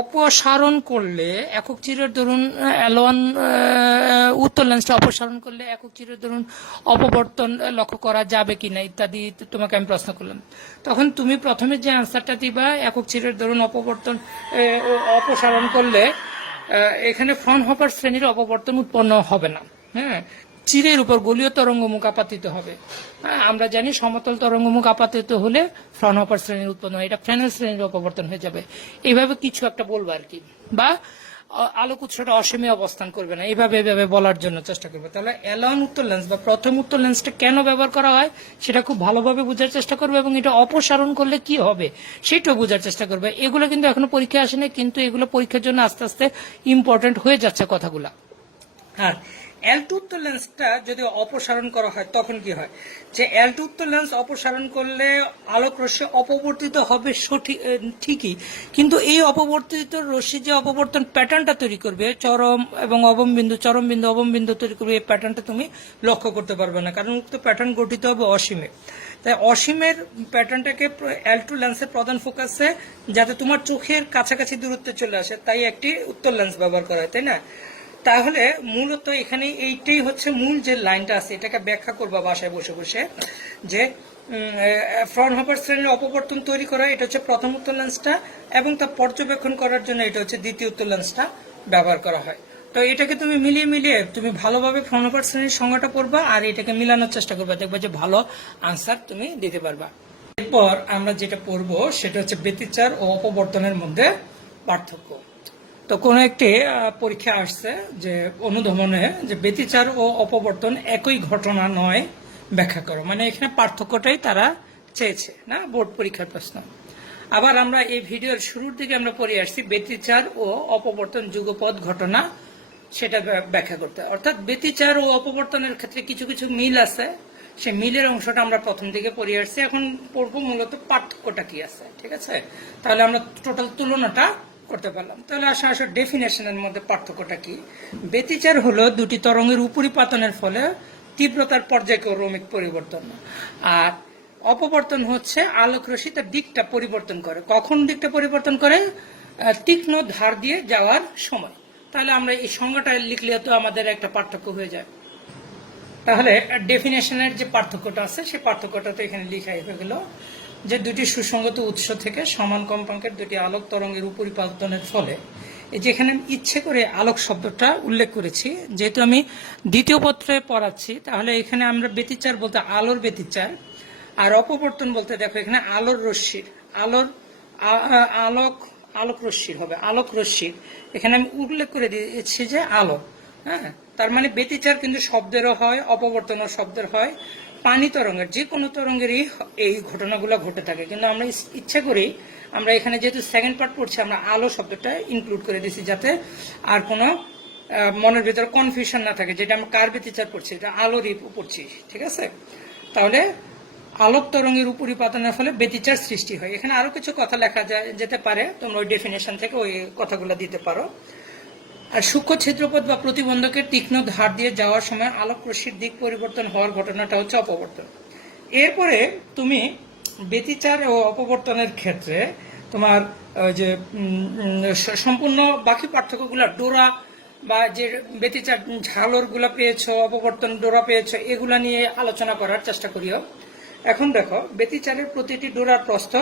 অপসারণ করলে একক চিরের ধরুন L1 উত্তল লেন্সটা অপসারণ করলে একক চিরের ধরুন অপবর্তন লক্ষ্য করা যাবে কিনা ইত্যাদি তোমাকে আমি প্রশ্ন করলাম, তখন তুমি প্রথমে যে আনসারটা দিবা, একক চিরের ধরুন অপসারণ করলে এখানে ফ্রনহোফার শ্রেণীর অপবর্তন উৎপন্ন হবে না। হ্যাঁ, চিরের উপর গলীয় তরঙ্গমুখ আপাতিত হবে। হ্যাঁ, আমরা জানি সমতল তরঙ্গমুখ আপাতিত হলে ফ্রনহোফার শ্রেণীর উৎপন্ন হয়, এটা ফ্রেনেল শ্রেণীর অপবর্তন হয়ে যাবে। এইভাবে কিছু একটা বলবো আর কি, বা আলোক উৎসটা অসীমে অবস্থান করবে না, এইভাবে বলার জন্য চেষ্টা করবে। তাহলে L1 উত্তল লেন্স বা প্রথম উত্তল লেন্সটা কেন ব্যবহার করা হয় সেটা খুব ভালোভাবে বোঝার চেষ্টা করবে, এবং এটা অপসারণ করলে কি হবে সেটাও বোঝার চেষ্টা করবে। এগুলো কিন্তু এখনো পরীক্ষায় আসেনি, কিন্তু এগুলো পরীক্ষার জন্য আস্তে আস্তে ইম্পর্টেন্ট হয়ে যাচ্ছে কথাগুলা। আর L2 উত্তল লেন্সটা যদি অপসারণ করা হয় তখন কি হয়, যে L2 উত্তল লেন্স অপসারণ করলে আলোক রশ্মি অপবর্তিত হবে ঠিকই, কিন্তু এই অপবর্তিত রশ্মি যে অপবর্তন প্যাটার্নটা তৈরি করবে, চরম এবং অবম বিন্দু তৈরি করবে, এই প্যাটার্নটা তুমি লক্ষ্য করতে পারবে না, কারণ উক্ত প্যাটার্ন গঠিত হবে অসীমে। তাই অসীমের প্যাটার্নটাকে L2 লেন্সের প্রধান ফোকাসে যাতে তোমার চোখের কাছাকাছি দূরত্বে চলে আসে তাই একটি উত্তল লেন্স ব্যবহার করা হয়, তাই না? তাহলে মূলত এখানে এইটাই হচ্ছে মূল যে লাইনটা আছে, এটাকে ব্যাখ্যা করবা বাসায় বসে বসে, যে ফ্রনহোফার শ্রেণীর অপবর্তন তৈরি করা এটা হচ্ছে প্রথম উত্তল লেন্সটা, এবং তা পর্যবেক্ষণ করার জন্য এটা হচ্ছে দ্বিতীয় উত্তল লেন্সটা ব্যবহার করা হয়। তো এটাকে তুমি মিলিয়ে মিলিয়ে তুমি ভালোভাবে ফ্রনহোফার শ্রেণীর সংজ্ঞাটা পড়বা আর এটাকে মিলানোর চেষ্টা করবা, দেখবা যে ভালো আনসার তুমি দিতে পারবা। এরপর আমরা যেটা পড়বো সেটা হচ্ছে ব্যতিচার ও অপবর্তনের মধ্যে পার্থক্য। তো কোন একটি পরীক্ষা আসছে যে অনুধাবনে যে ব্যতিচার ও অপবর্তন একই ঘটনা নয়, ব্যাখ্যা করো, মানে এখানে পার্থক্যটাই তারা চেয়েছে না, বোর্ড পরীক্ষার প্রশ্ন। আবার আমরা এই ভিডিওর শুরুর দিকে আমরা পড়ে আসছি ব্যতিচার ও অপবর্তন যুগপৎ ঘটনা, সেটা ব্যাখ্যা করতে, অর্থাৎ ব্যতিচার ও অপবর্তনের ক্ষেত্রে কিছু কিছু মিল আছে, সেই মিলের অংশটা আমরা প্রথম দিকে পড়ে আসছি, এখন পড়বো মূলত পার্থক্যটা কি আছে। ঠিক আছে, তাহলে আমরা টোটাল তুলনাটা করতে পারলাম। তাহলে আসা ডেফিনেশনের মধ্যে পার্থক্যটা কি। ব্যতিচার হলো দুটি তরঙ্গের উপরিপাতনের ফলে তীব্রতার পর্যায়ক্রমিক পরিবর্তন, আর অপবর্তন হচ্ছে আলোক রশ্মি তার দিকটা পরিবর্তন করে। কখন দিকটা পরিবর্তন করে? তীক্ষ্ণ ধার দিয়ে যাওয়ার সময়। তাহলে আমরা এই সংজ্ঞাটা লিখলে তো আমাদের একটা পার্থক্য হয়ে যায়। তাহলে ডেফিনেশনের যে পার্থক্যটা আছে সেই পার্থক্যটা তো এখানে লিখাই হয়ে গেল, যে দুটি সুসংগত উৎস থেকে সমান কম্পাঙ্কের দুটি আলোক তরঙ্গের উপরিপাতনের ফলে, যেখানে ইচ্ছে করে আলোক শব্দটা উল্লেখ করেছি, যেহেতু আমি দ্বিতীয় পত্রে পড়াচ্ছি, তাহলে এখানে আমরা ব্যতিচার বলতে আলোর ব্যতিচার, আর অপবর্তন বলতে দেখো এখানে আলোর রশ্মির আলোক রশ্মির হবে, আলোক রশ্মির এখানে আমি উল্লেখ করে দিয়েছি যে আলো। হ্যাঁ, তার মানে ব্যতিচার কিন্তু শব্দেরও হয়, অপবর্তনও শব্দের হয়। পানি তরঙ্গের যে কোনো তরঙ্গেরই এই ঘটনাগুলো ঘটে থাকে, কিন্তু আমরা ইচ্ছা করি আমরা এখানে যেহেতু সেকেন্ড পার্ট পড়ছি আমরা আলো শব্দটা ইনক্লুড করে দিয়েছি, যাতে আর কোনো মনের ভিতরে কনফিউশন না থাকে, যেটা আমরা কার ব্যতিচার পড়ছি, এটা আলোরই পড়ছি। ঠিক আছে, তাহলে আলোক তরঙ্গের উপরিপাতনের ফলে ব্যতিচার সৃষ্টি হয়। এখানে আরো কিছু কথা লেখা যেতে পারে, তোমরা ওই ডেফিনেশন থেকে ওই কথাগুলো দিতে পারো। আর সূক্ষ্ম ছিদ্রপথ বা প্রতিবন্ধকের তীক্ষ্ণ ধার দিয়ে যাওয়ার সময় আলোক রশ্মির দিক পরিবর্তন হওয়ার ঘটনাটা হচ্ছে অপবর্তন। এরপরে তুমি ব্যতিচার ও অপবর্তনের ক্ষেত্রে তোমার যে সম্পূর্ণ বাকি পার্থক্যগুলো, ডোরা বা যে ব্যতিচার ঝালরগুলো পেয়েছো, অপবর্তন ডোরা পেয়েছো, এগুলা নিয়ে আলোচনা করার চেষ্টা করিও। এখন দেখো ব্যতিচারের প্রতিটি ডোরার প্রস্থ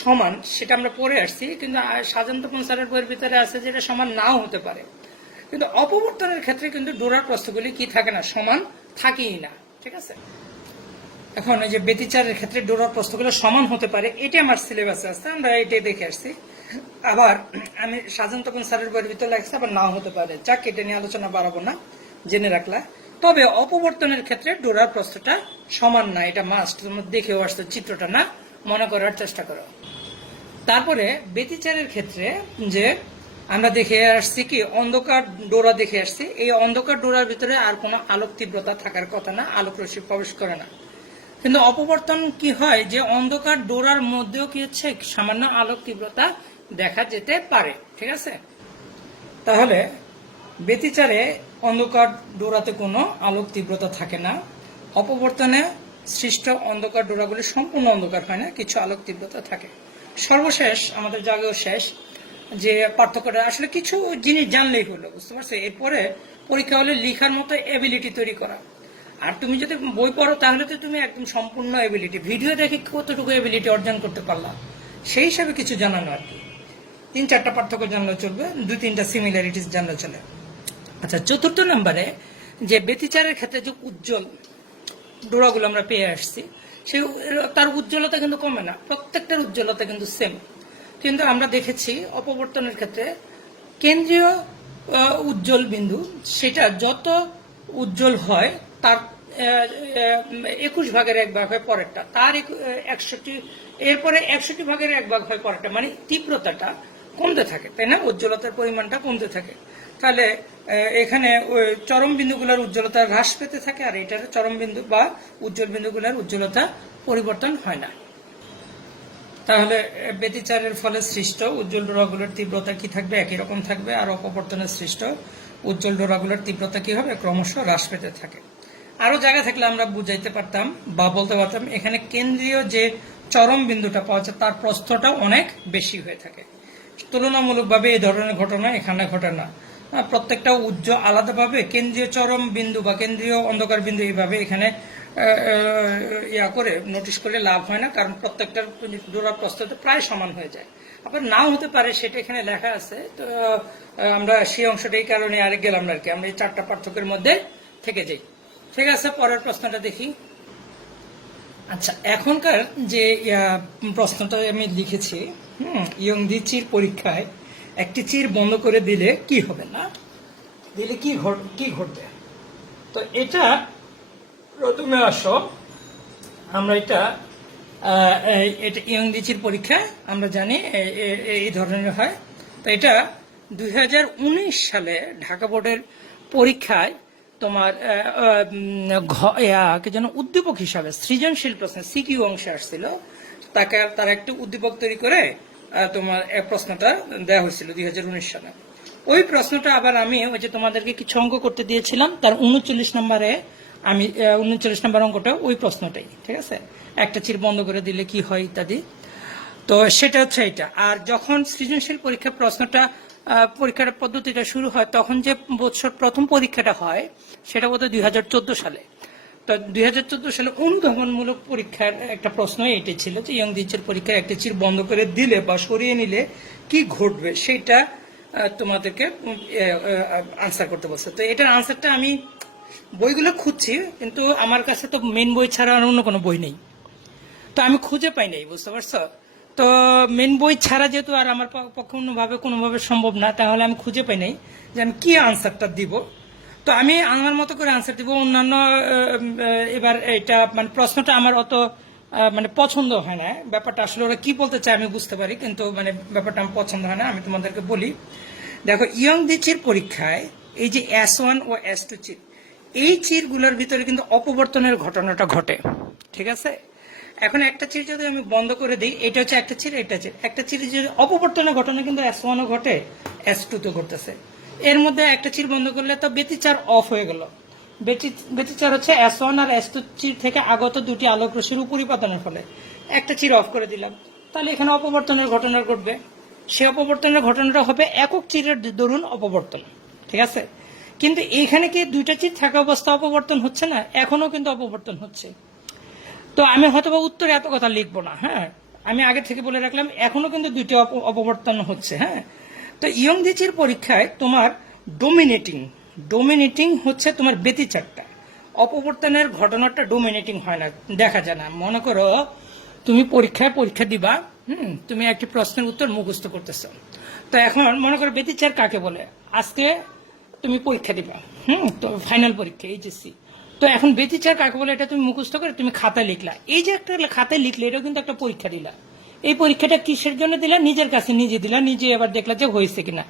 সমান, সেটা আমরা পড়ে আসছি, কিন্তু সাজান্ত স্যারের বইয়ের ভিতরে আছে যেটা সমান নাও হতে পারে। কিন্তু অপবর্তনের ক্ষেত্রে কিন্তু ডোরার প্রস্থগুলি কি থাকে না, সমান থাকেই না। ঠিক আছে, এখন এই যে ব্যতিচারের ক্ষেত্রে ডোরার প্রস্থগুলো সমান হতে পারে, এটা আমার সিলেবাসে আছে, আমরা এটাই দেখে আসছি। আবার আমি সাজান্ত স্যারের বইয়ের ভিতরে লাগছে, আবার নাও হতে পারে। যাক, এটা নিয়ে আলোচনা বাড়াবো না, জেনে রাখলা। তবে অপবর্তনের ক্ষেত্রে ডোরার প্রস্থটা সমান না, এটা মাস্ট, তোমরা দেখেও আসছো, চিত্রটা না মনে করার চেষ্টা করো। তারপরে ব্যতিচারের ক্ষেত্রে যে আমরা দেখে আসছি কি অন্ধকার ডোরা দেখে আসছি, এই অন্ধকার ডোরার ভিতরে আর কোনো আলোক তীব্রতা থাকার কথা না, আলোক রশ্মি প্রবেশ করে না। কিন্তু অপবর্তন কি হয়, যে অন্ধকার ডোরার মধ্যেও কি হচ্ছে সামান্য আলোক তীব্রতা দেখা যেতে পারে। ঠিক আছে, তাহলে ব্যতিচারে অন্ধকার ডোরাতে কোনো আলোক তীব্রতা থাকে না, অপবর্তনে সৃষ্ট অন্ধকার ডোরাগুলি সম্পূর্ণ অন্ধকার হয় না, কিছু আলোক তীব্রতা থাকে। সর্বশেষ আমাদের জায়গাও শেষ, যে পার্থক্যটা আসলে কিছু জিনিস জানলেই হলো, বুঝতে পারছো। এরপরে পরীক্ষা হলে লিখার মতো এবিলিটি তৈরি করা। আর তুমি যদি বই পড়ো তাহলে তো তুমি একদম সম্পূর্ণ এবিলিটি, ভিডিও দেখে কতটুকু এবিলিটি অর্জন করতে পারলাম সেই হিসাবে কিছু জানানো আর কি। 3-4টা পার্থক্য জানলে চলবে, 2-3টা সিমিলারিটিস জানলে চলে। আচ্ছা, চতুর্থ নম্বরে যে ব্যতিচারের ক্ষেত্রে যে উজ্জ্বল ডোরাগুলো আমরা পেয়ে আসছি, সেই তার উজ্জ্বলতা কিন্তু কমে না, প্রত্যেকটার উজ্জ্বলতা কিন্তু সেম। কিন্তু আমরা দেখেছি অপবর্তনের ক্ষেত্রে কেন্দ্রীয় উজ্জ্বল বিন্দু সেটা যত উজ্জ্বল হয় তার 21/1 হয় পরেরটা, তার 61, এরপরে 61/1 হয় পরেরটা, মানে তীব্রতাটা কমতে থাকে, তাই না, উজ্জ্বলতার পরিমাণটা কমতে থাকে। তাহলে এখানে চরম বিন্দুগুলোর উজ্জ্বলতা হ্রাস পেতে থাকে, আর এটার চরম বিন্দু বা উজ্জ্বল বিন্দুগুলোর উজ্জ্বলতা পরিবর্তন হয় না। তাহলে ব্যতিচারের ফলে সৃষ্ট উজ্জ্বল ডোরাগুলোর তীব্রতা কি থাকবে, একই রকম থাকবে, আর অপবর্তনের সৃষ্ট উজ্জ্বল ডোরাগুলোর তীব্রতা কি হবে, ক্রমশ হ্রাস পেতে থাকে। আরো জায়গা থাকলে আমরা বুঝাইতে পারতাম বা বলতে পারতাম এখানে কেন্দ্রীয় যে চরম বিন্দুটা পাওয়া যায় তার প্রস্থটা অনেক বেশি হয়ে থাকে। তুলনামূলকভাবে এই ধরনের ঘটনা এখানে ঘটে না। প্রত্যেকটা উজ্জ্বল আলাদাভাবে কেন্দ্রীয় চরম বিন্দু বা কেন্দ্রীয় অন্ধকার বিন্দু এইভাবে এখানে ইয়া করে নোটিশ করলে লাভ হয় না, কারণ প্রত্যেকটার ডোরা প্রস্থটা প্রায় সমান হয়ে যায়। আবার নাও হতে পারে, সেটা এখানে লেখা আছে। তো আমরা সেই অংশটা এই কারণে আরেক গেলাম না আর কি, আমরা এই চারটা পার্থক্যের মধ্যে থেকে যাই। ঠিক আছে, পরের প্রশ্নটা দেখি। আচ্ছা, এখনকার যে প্রশ্নটা আমি লিখেছি, ইয়ংদি চির পরীক্ষায় একটি চির বন্ধ করে দিলে কি হবে, না দিলে কি ঘটবে। তো এটা প্রথমে আসো আমরা এটা ইয়ংদি চির পরীক্ষায় আমরা জানি এই ধরনের হয়। তো এটা 2019 সালে ঢাকা বোর্ডের পরীক্ষায় তোমার যেন উদ্দীপক হিসাবে সৃজনশীল প্রশ্ন সিকিউ অংশে আসছিল, তারা একটি উদ্দীপক তৈরি করে তোমার প্রশ্নটা দেওয়া হয়েছিল 2019 সালে। ওই প্রশ্নটা আবার আমি ওই যে তোমাদেরকে কিছু অঙ্ক করতে দিয়েছিলাম, তার 39 নম্বরে আমি 39 নম্বর অঙ্কটা ওই প্রশ্নটাই। ঠিক আছে, একটা চির বন্ধ করে দিলে কি হয় ইত্যাদি। তো সেটা হচ্ছে এটা। আর যখন সৃজনশীল পরীক্ষার পরীক্ষার পদ্ধতিটা শুরু হয়, তখন যে বছর প্রথম পরীক্ষাটা হয় সেটা বোধহয় 2014 সালে। তো 2014 সালে অনুধাবনমূলক পরীক্ষার একটা প্রশ্ন এটাই ছিল যে ইয়ংদি চির পরীক্ষার একটা চির বন্ধ করে দিলে বা সরিয়ে নিলে কি ঘটবে, সেটা তোমাদেরকে আনসার করতে বলছে। তো এটার আনসারটা আমি বইগুলো খুঁজছি, কিন্তু আমার কাছে তো মেন বই ছাড়া আর অন্য কোনো বই নেই, তো আমি খুঁজে পাই নাই, বুঝতে পারছো। তো মেন বই ছাড়া যেহেতু আর আমার পক্ষে কোনোভাবে সম্ভব না, তাহলে আমি খুঁজে পাই নাই যে আমি কি আনসারটা দিব। তো আমি আমার মতো করে আনসার দিব। অন্যান্য এবার এটা মানে প্রশ্নটা আমার অত মানে পছন্দ হয় না। ব্যাপারটা আসলে ওরা কি বলতে চায় আমি বুঝতে পারি, কিন্তু মানে ব্যাপারটা আমার পছন্দ হয় না। আমি তোমাদেরকে বলি, দেখো ইয়ংদি চির পরীক্ষায় এই যে S1 ও S2 চির, এই চিরগুলোর ভিতরে কিন্তু অপবর্তনের ঘটনাটা ঘটে। ঠিক আছে, এখন একটা চির যদি আমি বন্ধ করে দিই, এটা হচ্ছে একটা চির, এটা চির, একটা চির যদি অপবর্তনের ঘটনা কিন্তু S1 ও ঘটে, S2 তো ঘটতেছে। এর মধ্যে একটা চির বন্ধ করলে তো ব্যতিচার অফ হয়ে গেল। ব্যতিচার হচ্ছে S1 আর S2 চির থেকে আগত দুটি আলোক রশ্মির উপরিপাতনের ফলে। একটা চির অফ করে দিলাম, তাহলে এখানে অপবর্তনের ঘটনা ঘটবে। সে অপবর্তনের ঘটনাটা হবে একক চিরের দরুন অপবর্তন। ঠিক আছে, কিন্তু এইখানে কি দুইটা চির থাকা অবস্থা অপবর্তন হচ্ছে না? এখনো কিন্তু অপবর্তন হচ্ছে। তো আমি হয়তো উত্তরে এত কথা লিখবো না। হ্যাঁ, আমি আগে থেকে বলে রাখলাম এখনো কিন্তু দুইটি অপবর্তন হচ্ছে। হ্যাঁ, তো ইয়ংদি চির পরীক্ষায় তোমার ডোমিনেটিং হচ্ছে তোমার ব্যতিচারটা। অপবর্তনের ঘটনাটা ডোমিনেটিং হয় না, দেখা যায় না। মনে করো তুমি পরীক্ষা দিবা, তুমি একটি প্রশ্নের উত্তর মুখস্থ করতেছ। তো এখন মনে করো ব্যতিচার কাকে বলে, আজকে তুমি পরীক্ষা দিবা, তো ফাইনাল পরীক্ষা এইচএসসি। তো এখন ব্যতিচার কাকে বলে এটা তুমি মুখস্থ করে তুমি খাতায় লিখলা। এই যে একটা খাতায় লিখলে, এটা কিন্তু একটা পরীক্ষা দিলা। এই পরীক্ষাটা কিসের জন্য দিলা? নিজের কাছে নিজে দিলা, নিজে এবার দেখলা যে হয়েছে কিনা।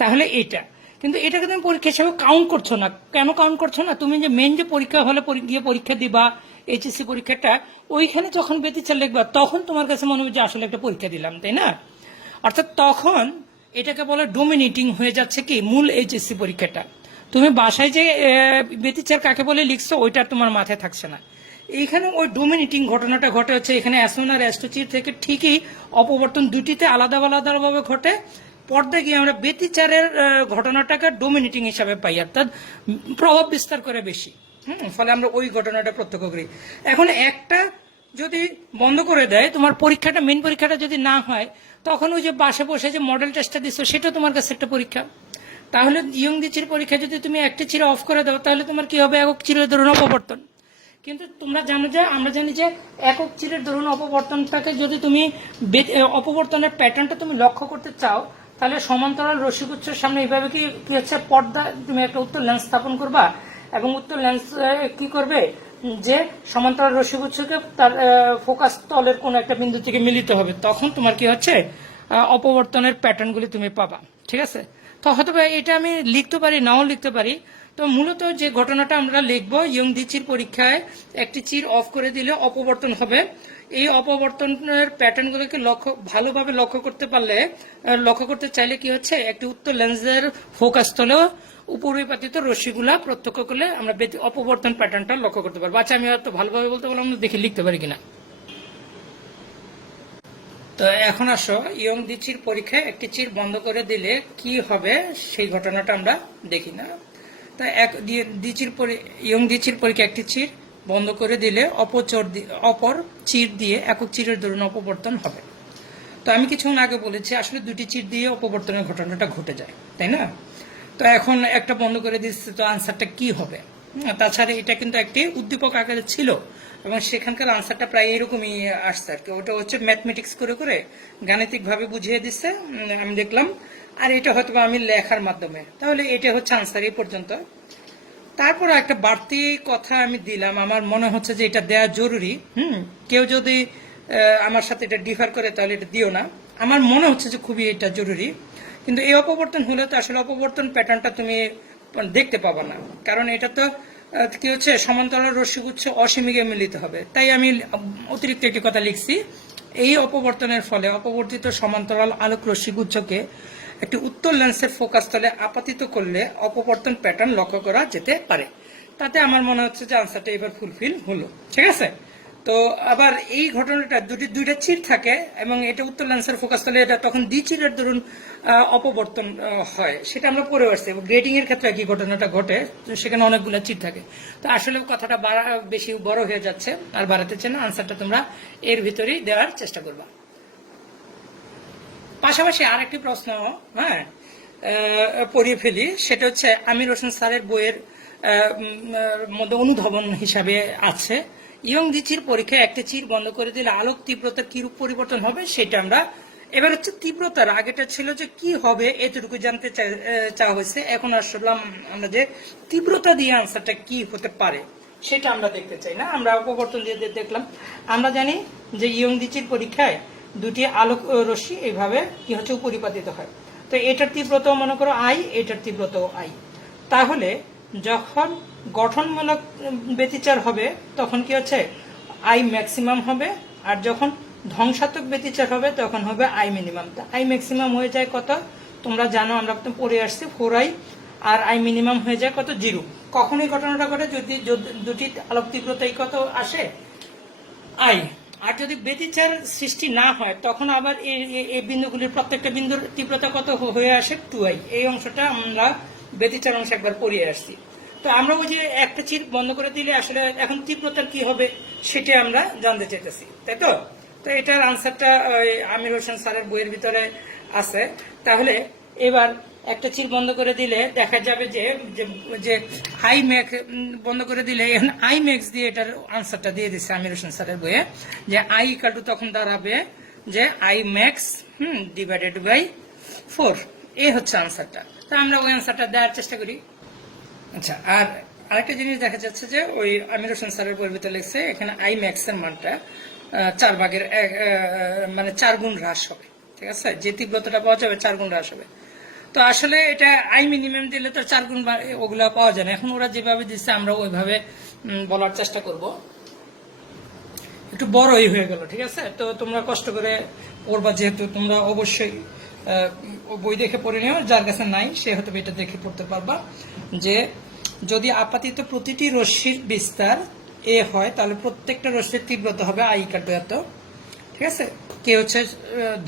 তাহলে এটা কিন্তু এটাকে তুমি পরীক্ষা হিসেবে কাউন্ট করছো না। কেন কাউন্ট করছো না? তুমি যে মেন যে পরীক্ষা হলে গিয়ে পরীক্ষা দিবা, এইচএসসি পরীক্ষাটা, ওইখানে যখন ব্যতিচার লিখবা তখন তোমার কাছে মনে হবে যে আসলে একটা পরীক্ষা দিলাম, তাই না? অর্থাৎ তখন এটাকে বলে ডোমিনেটিং হয়ে যাচ্ছে কি মূল এইচএসসি পরীক্ষাটা। তুমি বাসায় যে ব্যতিচার কাকে বলে লিখছো ওইটা তোমার মাথায় থাকছে না। এইখানে ওই ডোমিনেটিং ঘটনাটা ঘটে হচ্ছে এখানে S1 আর S2 চির থেকে ঠিকই অপবর্তন দুটিতে আলাদাভাবে ঘটে। পর্দায় গিয়ে আমরা ব্যতিচারের ঘটনাটাকে ডোমিনেটিং হিসাবে পাই, অর্থাৎ প্রভাব বিস্তার করে বেশি। ফলে আমরা ওই ঘটনাটা প্রত্যক্ষ করি। এখন একটা যদি বন্ধ করে দেয়, তোমার পরীক্ষাটা মেন পরীক্ষাটা যদি না হয়, তখন ওই যে বাসে বসে যে মডেল টেস্টটা দিচ্ছ সেটা তোমার কাছে একটা পরীক্ষা। তাহলে ইয়ংদি চির পরীক্ষা যদি তুমি একটা চির অফ করে দাও, তাহলে তোমার কি হবে? একক চিরের দরুন অপবর্তন। কিন্তু তোমরা জানো যে আমরা জানি যে একক চিরের দরুন অপবর্তনটাকে যদি তুমি অপবর্তনের প্যাটার্নটা তুমি লক্ষ্য করতে চাও, তাহলে সমান্তরাল রশ্মিগুচ্ছের সামনে এইভাবে কি হচ্ছে পর্দা, তুমি একটা উত্তর লেন্স স্থাপন করবা এবং উত্তর লেন্স কি করবে যে সমান্তরাল রশ্মিগুচ্ছকে তার ফোকাস তলের কোন একটা বিন্দু থেকে মিলিত হবে। তখন তোমার কি হচ্ছে অপবর্তনের প্যাটার্নগুলি তুমি পাবা। ঠিক আছে, তো হয়তো এটা আমি লিখতে পারি, নাও লিখতে পারি। তো মূলত যে ঘটনাটা আমরা লিখবো, ইয়ংদি চির পরীক্ষায় একটি চির অফ করে দিলে অপবর্তন হবে। এই অপবর্তনের প্যাটার্নগুলোকে ভালোভাবে লক্ষ্য করতে চাইলে কি হচ্ছে, একটি উত্তর লেন্সের ফোকাস তলেও উপরিপাতিত রশ্মিগুলা প্রত্যক্ষ করলে আমরা অপবর্তন প্যাটার্নটা লক্ষ্য করতে পারবো। আচ্ছা, আমি হয়তো ভালোভাবে বলতে পারলাম না, দেখি লিখতে পারি কিনা। তো এখন আসো, ইয়ং দিচির পরীক্ষায় একটি চির বন্ধ করে দিলে কি হবে সেই ঘটনাটা আমরা দেখি না। তা ইয়ং দিচির পরীক্ষায় একটি চির বন্ধ করে দিলে অপর চির দিয়ে একক চিরের দরুন অপবর্তন হবে। তো আমি কিছুক্ষণ আগে বলেছি আসলে দুটি চির দিয়ে অপবর্তনের ঘটনাটা ঘটে যায়, তাই না? তো এখন একটা বন্ধ করে দিচ্ছে, তো আনসারটা কি হবে? তাছাড়া এটা কিন্তু একটি উদ্দীপক আকারে ছিল এবং সেখানকার আনসারটা প্রায় এরকমই আসছে আর কি। ওটা হচ্ছে ম্যাথমেটিক্স করে করে গাণিতিক ভাবে বুঝিয়ে দিচ্ছে, আমি দেখলাম। আর এটা হয়তো আমি লেখার মাধ্যমে, তাহলে এটা হচ্ছে আনসার এই পর্যন্ত। তারপর একটা বাড়তি কথা আমি দিলাম, আমার মনে হচ্ছে যে এটা দেওয়া জরুরি। কেউ যদি আমার সাথে এটা ডিফার করে তাহলে এটা দিও না, আমার মনে হচ্ছে যে খুবই এটা জরুরি। কিন্তু এই অপবর্তন হলে তো আসলে অপবর্তন প্যাটার্নটা তুমি দেখতে পাবা না, কারণ এটা তো কি হচ্ছে, সমান্তরাল রশ্মিগুচ্ছ অসীমিকে মিলিত হবে। তাই আমি অতিরিক্ত একটি কথা লিখছি, এই অপবর্তনের ফলে অপবর্তিত সমান্তরাল আলোক রশ্মিগুচ্ছকে একটি উত্তল লেন্সের ফোকাস তলে আপাতিত করলে অপবর্তন প্যাটার্ন লক্ষ্য করা যেতে পারে। তাতে আমার মনে হচ্ছে যে আনসারটা এবার ফুলফিল হলো, ঠিক আছে। তো আবার এই ঘটনাটা দুইটা চির থাকে এবং এটা উত্তর লেন্সের ফোকাস তলে এটা তখন দ্বিচিরের দরুন অপবর্তন হয়, সেটা আমরা পড়ে আসছি। গ্রেডিং এর ক্ষেত্রে কি ঘটনাটা ঘটে, সেখানে অনেকগুলো চির থাকে। তো আসলে কথাটা বেশি বড় হয়ে যাচ্ছে, আর বাড়াতে চাই না। আনসারটা তোমরা এর ভিতরেই দেওয়ার চেষ্টা করবা। পাশাপাশি আর একটি প্রশ্ন পড়িয়ে ফেলি, সেটা হচ্ছে আমির হোসেন স্যারের বইয়ের মধ্যে অনুধাবন হিসাবে আছে, ইয়ং দিচির পরীক্ষায় একটি চির বন্ধ করে দিলে আলোক তীব্রতা কিরূপ পরিবর্তন হবে সেটা আমরা এবার হচ্ছে তীব্রতার আগেটা ছিল যে কি হবে এতটুকু জানতে চাওয়া হয়েছে। এখন আসলাম আমরা যে তীব্রতা দিয়ে আনসারটা কি হতে পারে সেটা আমরা দেখতে চাই না, আমরা অপবর্তন দিয়ে দেখলাম। আমরা জানি যে ইয়ং দিচির পরীক্ষায় দুটি আলোক রশ্মি এইভাবে কি হচ্ছে উপরিপাতিত হয়। তো এটার তীব্রতাও মনে করো আই, এটার তীব্রতাও আই। তাহলে যখন গঠনমূলক ব্যতিচার হবে তখন কি হচ্ছে আই ম্যাক্সিমাম হবে, আর যখন ধ্বংসাত্মক ব্যতিচার হবে তখন হবে আই মিনিমাম। আই ম্যাক্সিমাম হয়ে যায় কত তোমরা জানো, আমরা পড়ে আসছি 4i, আর আই মিনিমাম হয়ে যায় কত 0। কখনই ঘটনাটা ঘটে যদি দুটি আলোক তীব্রতাই কত আসে আই, আর যদি ব্যতিচার সৃষ্টি না হয় তখন আবার এই বিন্দুগুলির প্রত্যেকটা বিন্দুর তীব্রতা কত হয়ে আসে 2i। এই অংশটা আমরা ব্যতিচার অংশ একবার পড়িয়ে আসছি। তো আমরা ওই যে একটা চির বন্ধ করে দিলে আসলে এখন তীব্রতার কি হবে সেটা আমরা জানতে চাইতেছি, তাই তো। তো এটার আনসারটা আমির হোসেন স্যারের বইয়ের ভিতরে আছে। তাহলে এবার একটা চির বন্ধ করে দিলে দেখা যাবে যে আই ম্যাক্স বন্ধ করে দিলে এখন আই ম্যাক্স দিয়ে এটার আনসারটা দিয়ে দিচ্ছে আমির হোসেন স্যারের বইয়ে, যে আই ইকাল টু তখন দাঁড়াবে যে আই ম্যাক্স ডিভাইডেড বাই 4। এই হচ্ছে আনসারটা। তো আমরা ওই আনসারটা দেওয়ার চেষ্টা করি। আচ্ছা, আর আরেকটা জিনিস দেখা যাচ্ছে যে ওই আমির হোসেন স্যারের বইয়ের ভিতরে লিখছে এখানে আই ম্যাক্স এর মানটা 4 মানে 4 গুণ হ্রাস হবে, ঠিক আছে। যে তীব্রতাটা পাওয়া যাবে 4 গুণ হ্রাস হবে। তো আসলে এটা আই মিনিমাম দিলে তো 4 গুণ ওগুলা পাওয়া যায় না। এখন ওরা যেভাবে দিচ্ছে আমরা ওইভাবে বলার চেষ্টা করব। একটু বড়ই হয়ে গেল, ঠিক আছে। তো তোমরা কষ্ট করে পড়বা, যেহেতু তোমরা অবশ্যই বই দেখে পড়ে নিও, যার কাছে নাই সে হয়তো এটা দেখে পড়তে পারবা। যে যদি আপাতিত প্রতিটি রশ্মির বিস্তার এ হয় তাহলে প্রত্যেকটা রশ্মির তীব্রতা হবে আই ইকাল টু এত, ঠিক আছে। কে হচ্ছে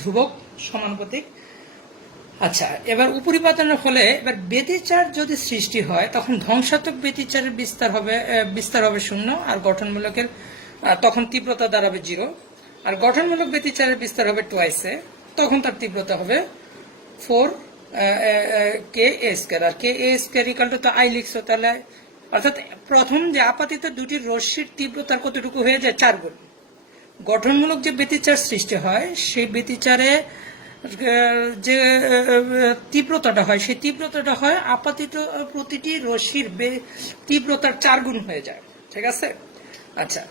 ধ্রুবক সমানুপাতিক। আচ্ছা, এবার উপরিপাতনের ফলে এবার ব্যতিচার যদি সৃষ্টি হয় তখন ধ্বংসাত্মক ব্যতিচারের বিস্তার হবে 0, আর গঠনমূলকের তখন তীব্রতা দাঁড়াবে 0, আর গঠনমূলক ব্যতিচারের বিস্তার হবে 2i, তখন তার তীব্রতা হবে 4 কে এ স্কয়ার, আর K A square equal to তো আই লিখছো, তাহলে অর্থাৎ প্রথম যে আপাতিত দুটি রশ্মির তীব্রতার কতটুকু হয়ে যায় 4 গুণ। গঠনমূলক যে ব্যতিচার সৃষ্টি হয় সেই ব্যতিচারে যে তীব্রতাটা হয় সেই তীব্রতাটা হয় আপাতিত প্রতিটি রশ্মির তীব্রতার 4 গুণ হয়ে যায়, ঠিক আছে। আচ্ছা,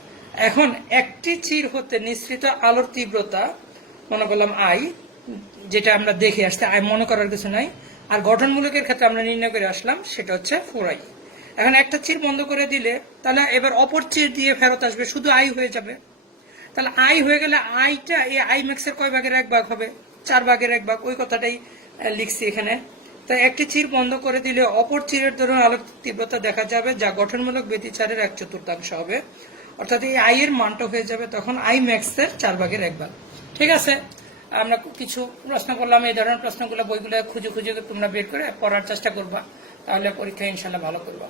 এখন একটি চির হতে নিঃসৃত আলোর তীব্রতা মনে করলাম আই, যেটা আমরা দেখে আসতে আই মনে করার কিছু নাই। আর গঠনমূলকের ক্ষেত্রে আমরা নির্ণয় করে আসলাম সেটা হচ্ছে 4i। এখন একটা চির বন্ধ করে দিলে তাহলে এবার অপর চির দিয়ে ফেরত আসবে, শুধু আই হয়ে যাবে। তাহলে আই হয়ে গেলে আইটা এই আই ম্যাক্সের কয় ভাগের 1 ভাগ হবে, 4 ভাগের 1 ভাগ। ওই কথাটাই লিখছি এখানে। তাই একটি চির বন্ধ করে দিলে অপর চিরের দরুন আলোক তীব্রতা দেখা যাবে, যা গঠনমূলক ব্যতিচারের 1/4 হবে। অর্থাৎ এই আই এর মানটা হয়ে যাবে তখন আই ম্যাক্স এর 4/1 ঠিক আছে। আমরা কিছু প্রশ্ন করলাম, এই ধরনের প্রশ্নগুলো বইগুলো খুঁজে খুঁজে তোমরা বের করে পড়ার চেষ্টা করবা, তাহলে পরীক্ষা ইনশাল্লাহ ভালো করবা।